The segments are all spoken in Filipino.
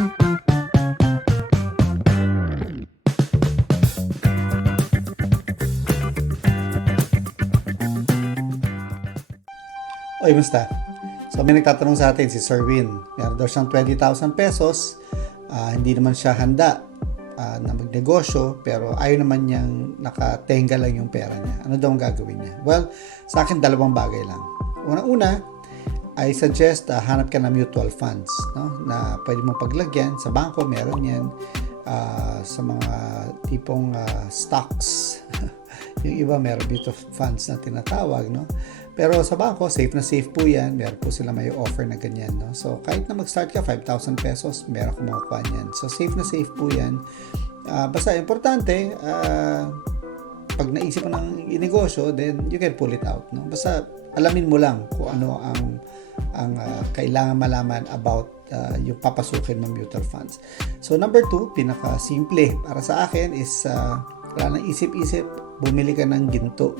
Oy, musta? So may nagtatanong sa atin si Sir Win. Meron daw siyang 20,000 pesos. Hindi naman siya handa na magnegosyo, pero ayaw naman niyang nakatenga lang yung pera niya. Ano daw ang gagawin niya? Well, sa akin dalawang bagay lang. Una, I suggest hanap ka ng mutual funds, no? Na pwede mong paglagyan. Sa bangko meron yan. Sa mga tipong stocks. Yung iba meron mutual funds na tinatawag, no? Pero sa bangko, safe na safe po yan. Meron po sila may offer na ganyan, no? So, kahit na mag-start ka, 5,000 pesos, meron kang makukuha niyan. So, safe na safe po yan. Basta, importante, pag naisip mo ng inegosyo, then you can pull it out, no? Basta, alamin mo lang kung ano ang kailangan malaman about yung papasukin ng mutual funds. So, number 2, pinaka-simple para sa akin is, wala nang isip-isip, bumili ka ng ginto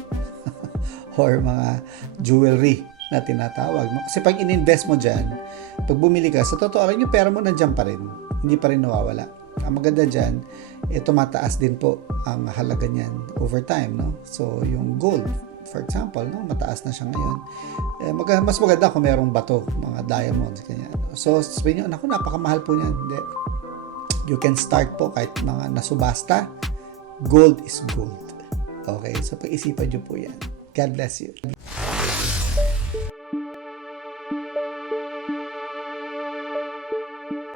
or mga jewelry na tinatawag, no? Kasi pag in-invest mo dyan, pag bumili ka, sa totoo lang yung pera mo nandiyan pa rin, hindi pa rin nawawala. Ang maganda dyan, tumataas din po ang halaga niyan over time, no? So yung gold, for example, no, mataas na siya ngayon. Mas maganda kung merong bato, mga diamonds, ganyan. So sabihin nyo, naku, napakamahal po niyan. You can start po kahit mga nasubasta. Gold is gold. Okay, so pag-isipan nyo po yan. God bless you.